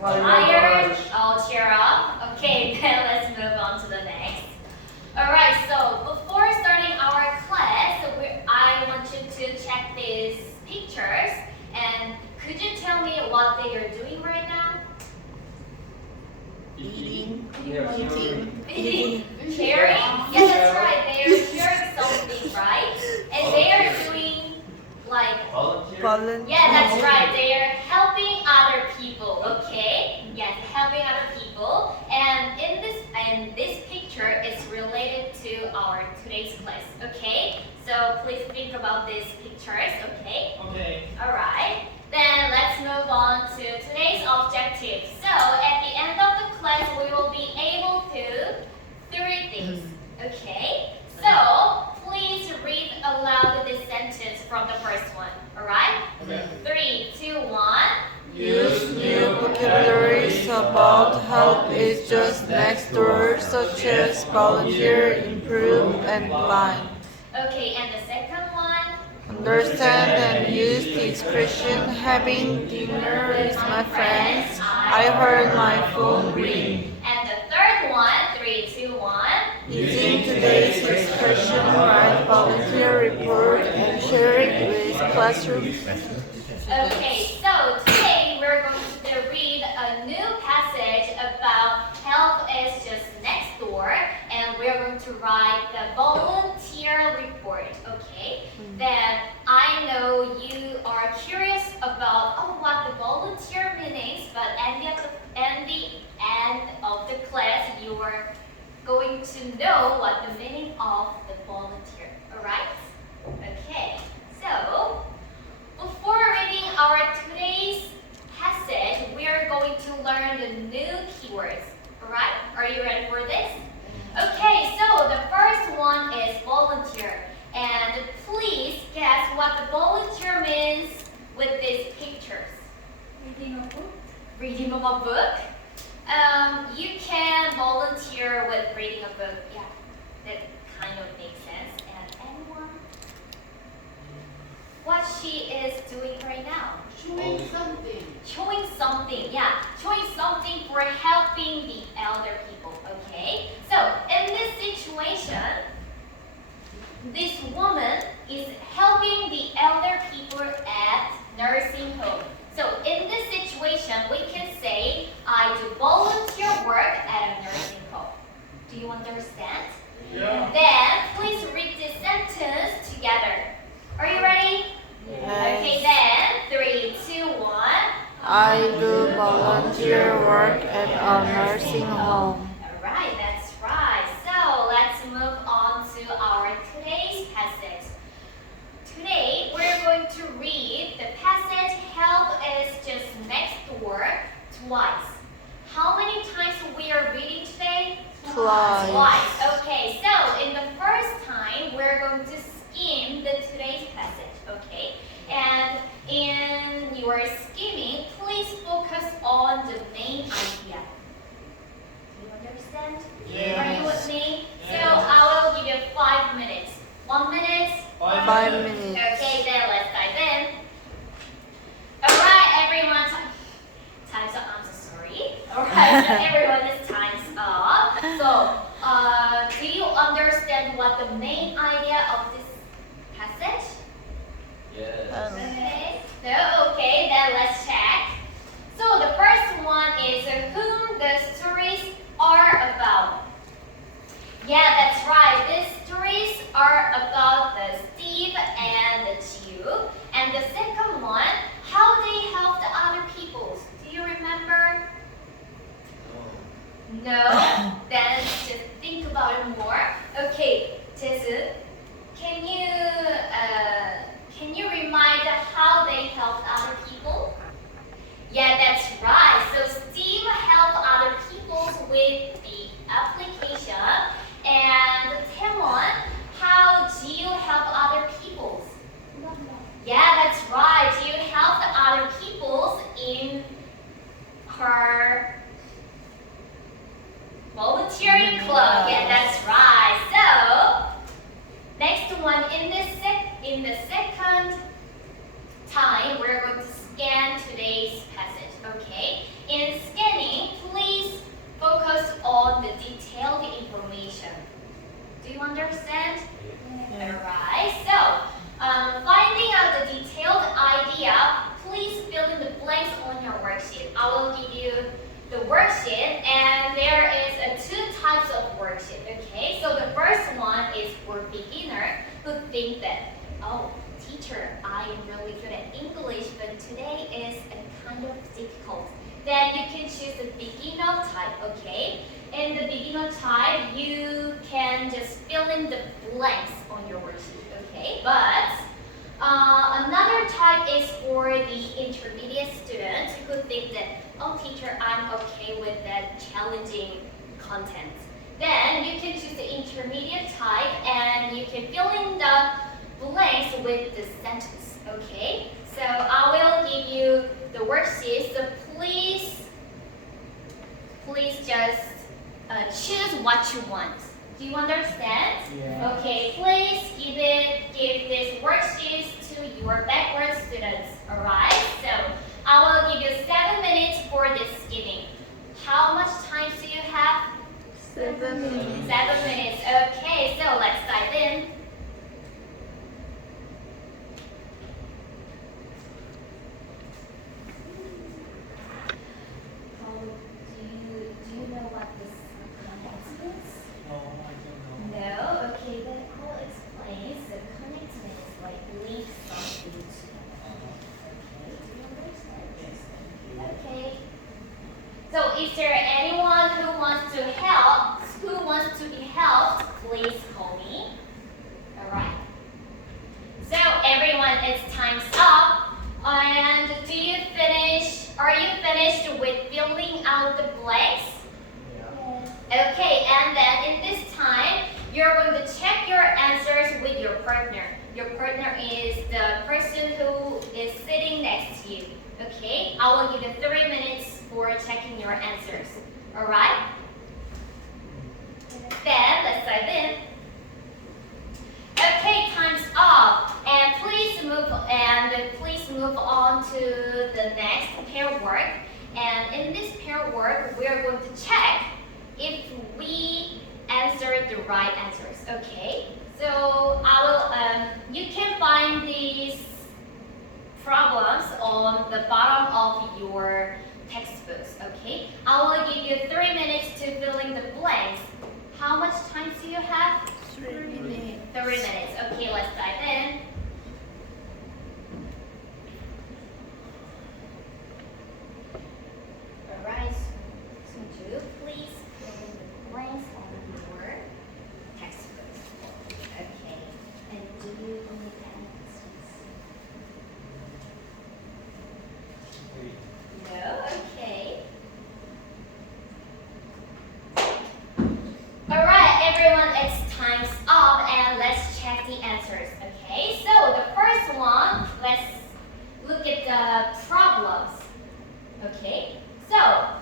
Tired? Oh, cheer up. Okay, then let's move on to the next. Alright, so before starting our class, I want you to check these pictures. And could you tell me what they are doing right now? Eating. Eating. Sharing? Yeah, that's right. They are sharing something, right? And they are doing like Volunteer. yeah, that's right. They are helping other people. Okay. Yes, helping other people. And in this picture is related to our today's class. Okay. So please think about these pictures. Okay. Okay. All right. Then let's move on to today's objective. So at the end of the class, we will be able to three things. Okay. So please read aloud this sentence from the first one. All right. Okay. 3, 2, 1. Use new vocabularies about help is just next door, such as volunteer, improve, and blind. Okay, and the second one. Understand and use the expression having dinner with my friends. I heard my phone ring. And the third one. 3, 2, 1. Using today's expression, write volunteer report and share it with classroom. Okay, so today we're going to read a new passage about help is just next door, and we're going to write the volunteer report. Okay, then I know you are curious about what the volunteer means, but at the end of the class, you are going to know what the meaning of the volunteer. All right? Okay, so. Before reading our today's passage, we are going to learn the new keywords. Alright? Are you ready for this? Okay, so the first one is volunteer. And please guess what the volunteer means with these pictures. Reading a book. Reading of a book. You can volunteer with reading a book. Yeah, that kind of makes sense. And anyone? What she is doing right now. Showing something. Showing something, yeah. Showing something for helping the elder people, okay? So, in this situation, this woman is helping the elder people at nursing home. So, in this situation, we can say, I do volunteer work at a nursing home. Do you understand? Yeah. Then, please read this sentence together. Are you ready? Okay, then 3, 2, 1. I do volunteer work at a nursing home. Alright, that's right. So let's move on to our today's passage. Today we're going to read the passage help is just next door twice. How many times we are reading today? Twice. Twice. Okay, so in the first time we're going to skim the today's passage. Okay, and in your skimming, please focus on the main idea. Do you understand? Yes. Are you with me? Yes. So I will give you 5 minutes. 1 minute? 5 minutes. Okay, then let's dive in. Alright, everyone. Time's up. I'm so sorry. Alright, so everyone, this time's up. So, do you understand what the main idea of this passage? Yes. Okay. So, okay, then let's check. So the first one is whom the stories are about. Yeah, that's right. These stories are about the Steve and the Jiu. And the second one, how they helped other people. Do you remember? blanks on your worksheet. I will give you the worksheet, and there is two types of worksheet. Okay, so the first one is for beginner who think that, oh, teacher, I am really good at English, but today is a kind of difficult. Then you can choose the beginner type. Okay, in the beginner type, you can just fill in the blanks on your worksheet. Okay, but another type is for the intermediate students who think that, oh teacher, I'm okay with that challenging content. Then you can choose the intermediate type and you can fill in the blanks with the sentence. Okay, so I will give you the worksheet, so please just choose what you want. Do you understand? Yeah. Okay, please give this worksheet to your backward students. Alright? So I will give you 7 minutes for this giving. How much time do you have? 7 minutes. 7 minutes. Okay, so let's dive in. Oh, do you know what this connection is? Oh, I don't know. No? Okay, then I'll explain. So connecting is like link something together. Okay, do you understand? Yes, thank you. Okay. So is there anyone who wants to help? Who wants to be helped? Please call me. Alright. So everyone, it's time's up. And are you finished with filling out the blanks? Yeah. Okay, and then in this time, you're going to check your answers with your partner. Your partner is the person who is sitting next to you. Okay, I will give you 3 minutes for checking your answers. Alright? Then, let's dive in. Okay, time's up. And please move on to the next pair work. And in this pair work, we are going to check if we answered the right answers. Okay, so you can find these problems on the bottom of your textbooks. Okay, I will give you 3 minutes to fill in the blanks. How much time do you have? 3 minutes. 3 minutes. Okay, let's dive in. Alright, so do you please fill in the blanks on your textbooks. Okay, and do you need any questions? Wait. No? Okay. Alright, everyone, it's time's up and let's check the answers. Okay, so the first one, let's look at the problems. Okay, so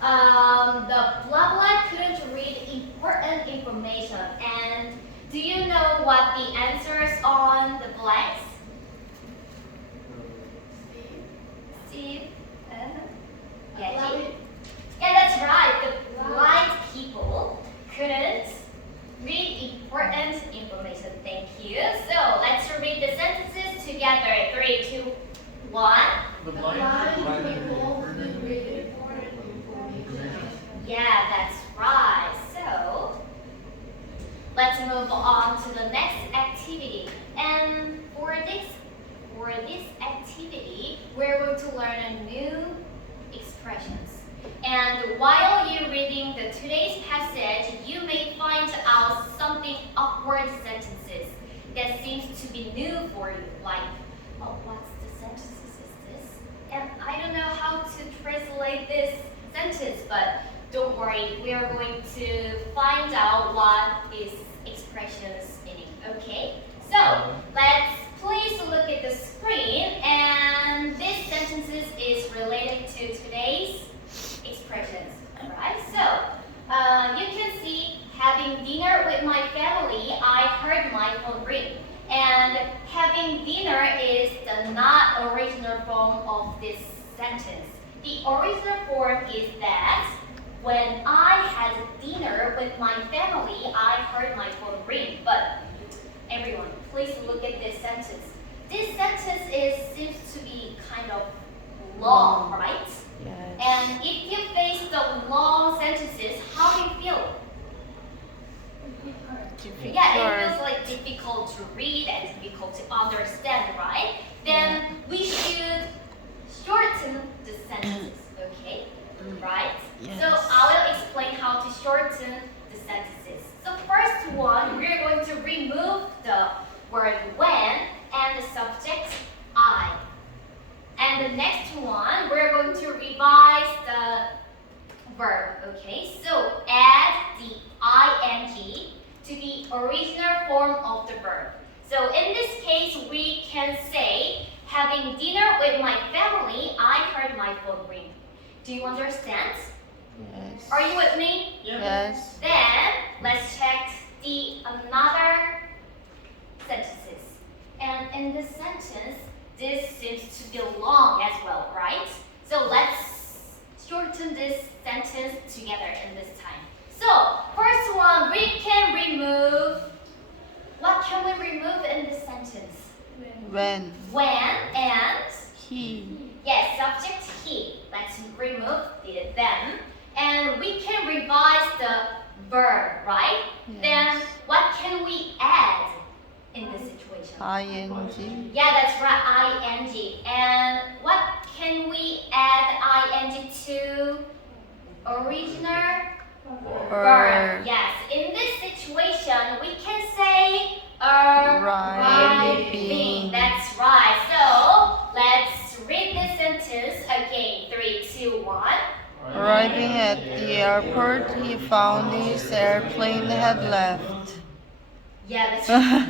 the blah blah couldn't read important information. And do you know what the answers on the blanks? Steve? Yeah, Jim? Yeah, that's right. The blind people couldn't read important information. Thank you. So let's read the sentences together. 3, 2, 1. The Blind blind people could read important information. Yeah, that's right. So let's move on to the next activity. And for this activity, we're going to learn new expressions. And while you're reading today's passage, you may find out something awkward sentences that seems to be new for you. Like, oh, what's the sentences is this? And I don't know how to translate this sentence, but don't worry, we are going to find out what is expressions meaning. Okay? So let's please look at the screen, and this sentences is related to today's expressions. Alright, so you can see, having dinner with my family, I heard my phone ring. And having dinner is the not original form of this sentence. The original form is that when I had dinner with my family, I heard my phone ring. But everyone, please look at this sentence. This sentence seems to be kind of long, right? Yes. And if you face the long sentences, how do you feel? Yeah, it feels like difficult to read and difficult to understand, right? Then we should shorten the sentences, okay? Right? Yes. So I will explain how to shorten the sentences. So first one, we're going to remove the word when and the subject I. And the next one, we're going to revise the verb, okay? So add the ing to the original form of the verb. So in this case, we can say, having dinner with my family, I heard my phone ring. Do you understand? Yes. Are you with me? Yes. Then let's check the another sentences. And in this sentence, this seems to be long as well, right? So let's shorten this sentence together in this time. So first one, we can remove. What can we remove in this sentence? When. When and He. yes, subject he. Let's remove the them. And we can revise the verb, right? Yes. Then what can we add in this situation? ing. Yeah, that's right, ing. And what can we add ing to original verb? Yes, in this situation, we can say Arriving. That's right. So let's read this sentence again. 3, 2, 1. Arriving at the airport, he found his airplane had left. Yeah, that's right.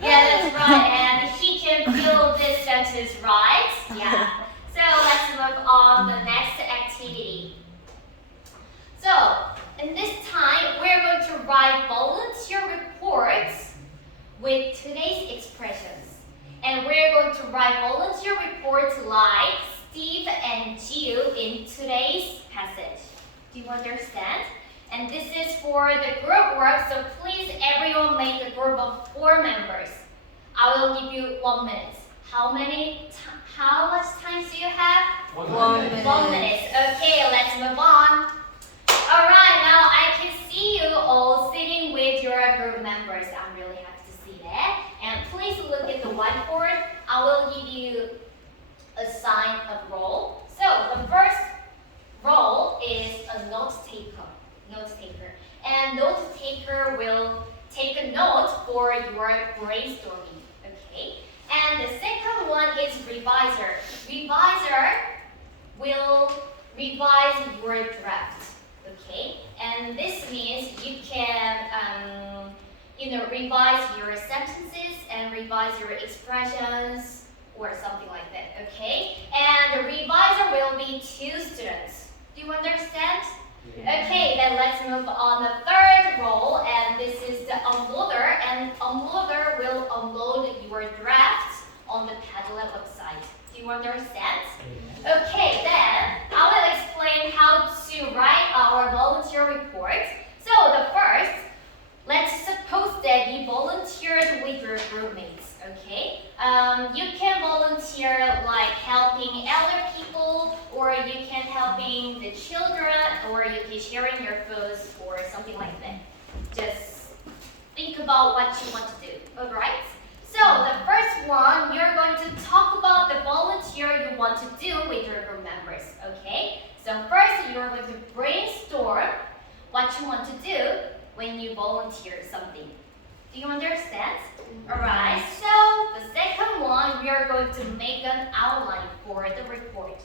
Yeah, that's right. And he can feel this sentence, right? Yeah. So let's move on to the next activity. So in this time, we're going to write volunteer reports with today's expressions. And we're going to write volunteer reports like Steve and Jill in today's passage. Do you understand? And this is for the group work, so please everyone make a group of 4 members. I will give you 1 minute. How much time do you have? 1 minute. 1 minute. Okay, let's move on. Alright, now I can see you all sitting with your group members. I'm really happy to see that. And please look at the whiteboard. I will give you a sign of role. So the first role is a note taker. And note taker will take a note for your brainstorming. Okay. And the second one is reviser. Reviser will revise your draft. Okay. And this means you can revise your sentences and revise your expressions or something like that. Okay. And the reviser will be 2 students. Do you understand? Okay, then let's move on the third role, and this is the unloader, and unloader will unload your draft on the Padlet website. Do you understand? Okay, then I will explain how to write our volunteer report. So the first, let's suppose that you volunteered with your group mates, okay? You can volunteer like helping elder people, or you can helping the children, or you can sharing your foods or something like that. Just think about what you want to do, alright? So the first one, you're going to talk about the volunteer you want to do with your group members, okay? So first, you're going to brainstorm what you want to do when you volunteer something. Do you understand? Alright, so the second one, we are going to make an outline for the report.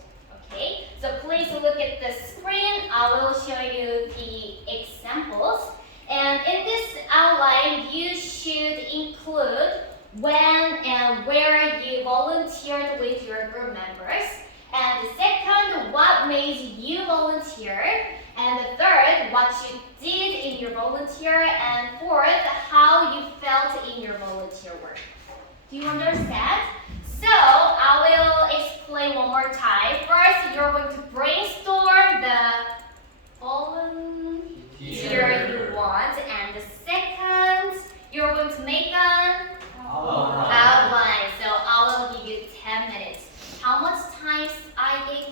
Okay, so please look at the screen. I will show you the examples. And in this outline, you should include when and where you volunteered with your group members. And the second, what made you volunteer. And the third, what you did in your volunteer. And fourth, how you felt in your volunteer work. Do you understand? So, I will explain one more time. First, you're going to brainstorm the volunteer you want. And the second, you're going to make an outline. So, I will give you 10 minutes. How much time I gave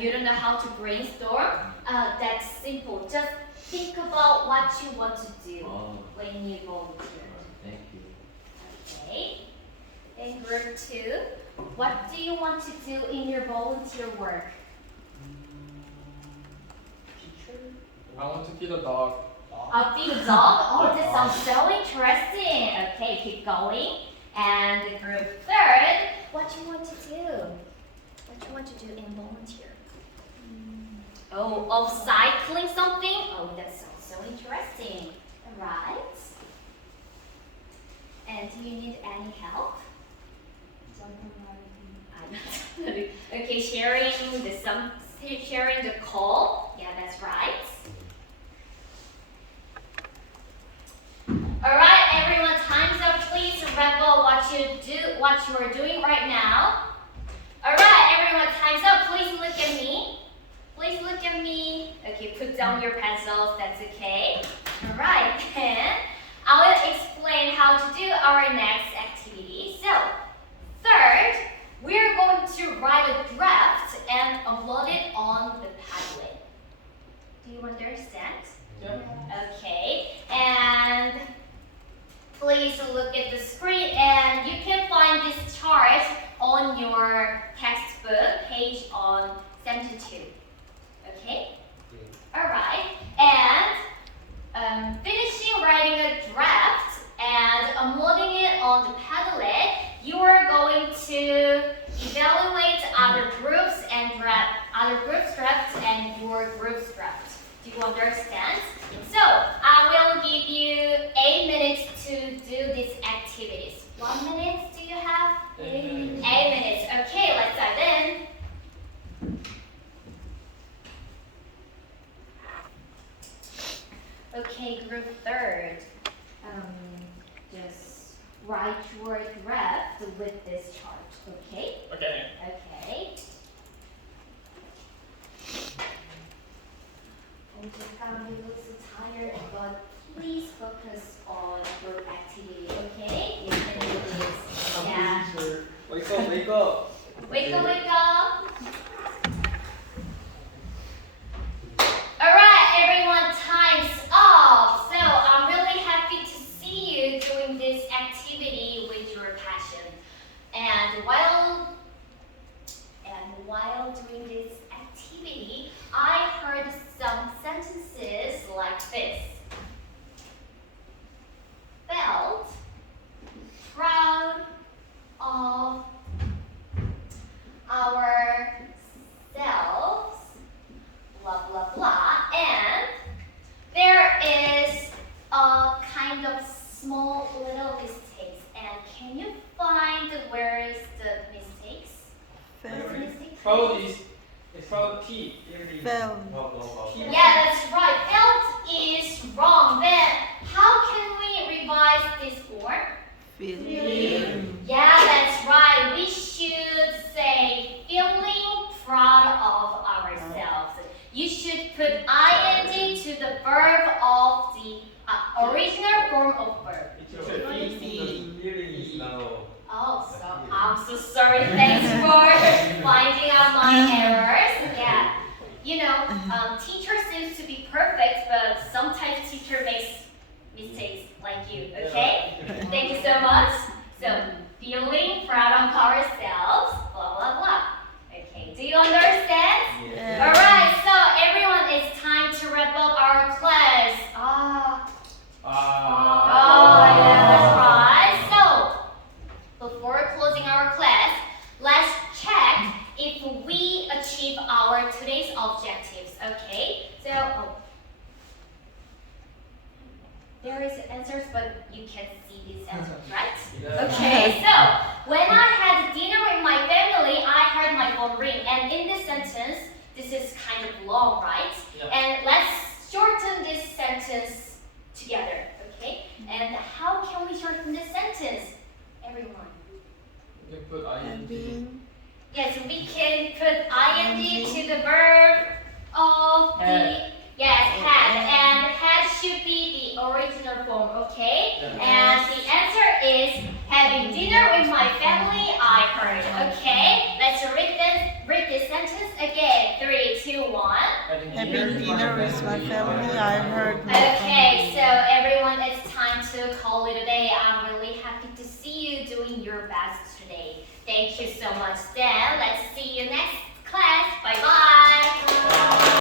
you don't know how to brainstorm? That's simple. Just think about what you want to do when you volunteer. Thank you. Okay. In group 2, what do you want to do in your volunteer work? I want to feed a dog. Feed a dog? Oh, that sounds so interesting. Okay, keep going. And group 3, what you want to do? What you want to do in volunteer? Oh, upcycling something? Oh, that sounds so interesting. Alright. And do you need any help? Okay, sharing the call. Yeah, that's right. Alright, everyone, time's up. Please remember what you are doing right now. Alright, everyone, time's up. Please look at me. Please look at me. Okay, put down your pencils, that's okay. Alright, then I will explain how to do our next activity. So, third, we're going to write a draft and upload it on the Padlet. Do you understand? Yeah. Okay, and please look at the screen, and you can find this chart on your textbook page on 72. Okay? Alright, and finishing writing a draft and uploading it on the Padlet, you are going to evaluate other groups drafts and your group's draft. Do you understand? So, I will give you 8 minutes to do these activities. 1 minute do you have? 8 minutes. 8 minutes. Okay, let's dive in. Okay, group 3rd. Just write your draft with this chart, okay? Okay. Okay. And you look so tired, but please focus on your activity, okay? You can do this. Yeah. Wake up, wake up. Wake up, wake up. Alright, everyone, time's up. So I'm really happy to see you doing this activity with your passion. And while doing this activity, I heard some sentences like this. Felt proud of ourselves, blah, blah, blah. And there is a kind of small little mistakes. And can you find where is the mistakes? Where's the mistake? Proud is proud T. Fell. Yeah, that's right. Felt is wrong. Then how can we revise this form? Feeling. Yeah, that's right. We should say feeling proud of ourselves. You should put ing to the verb of the original form of verb. Oh, so I'm so sorry. Thanks for finding out my errors. Yeah, you know, teacher seems to be perfect, but sometimes teacher makes mistakes like you. Okay? Thank you so much. So, feeling proud of ourselves, blah blah blah. Okay, do you understand? Yeah. Alright, so everyone, it's time to wrap up our class. Yeah, that's right. So, before closing our class, let's check if we achieve our today's objectives. Okay? So, there is answers, but you can't see these answers, right? Okay, so when I had dinner with my family, I heard my phone ring. And in this sentence, this is kind of long, right? Yeah. And let's shorten this sentence together, okay? And how can we shorten this sentence? Everyone. You put ing. Being. Yes, we can put ing to the verb of the Had. yes, had. And had should be the original form, okay? Yeah. And the answer is having dinner with my family, I heard. Okay? Let's read this sentence again. 3, 2, 1. Having dinner with my family, I heard my Okay, so everyone, it's time to call it a day. I'm really happy to see you doing your best today. Thank you so much, then. Let's see you next class. Bye-bye.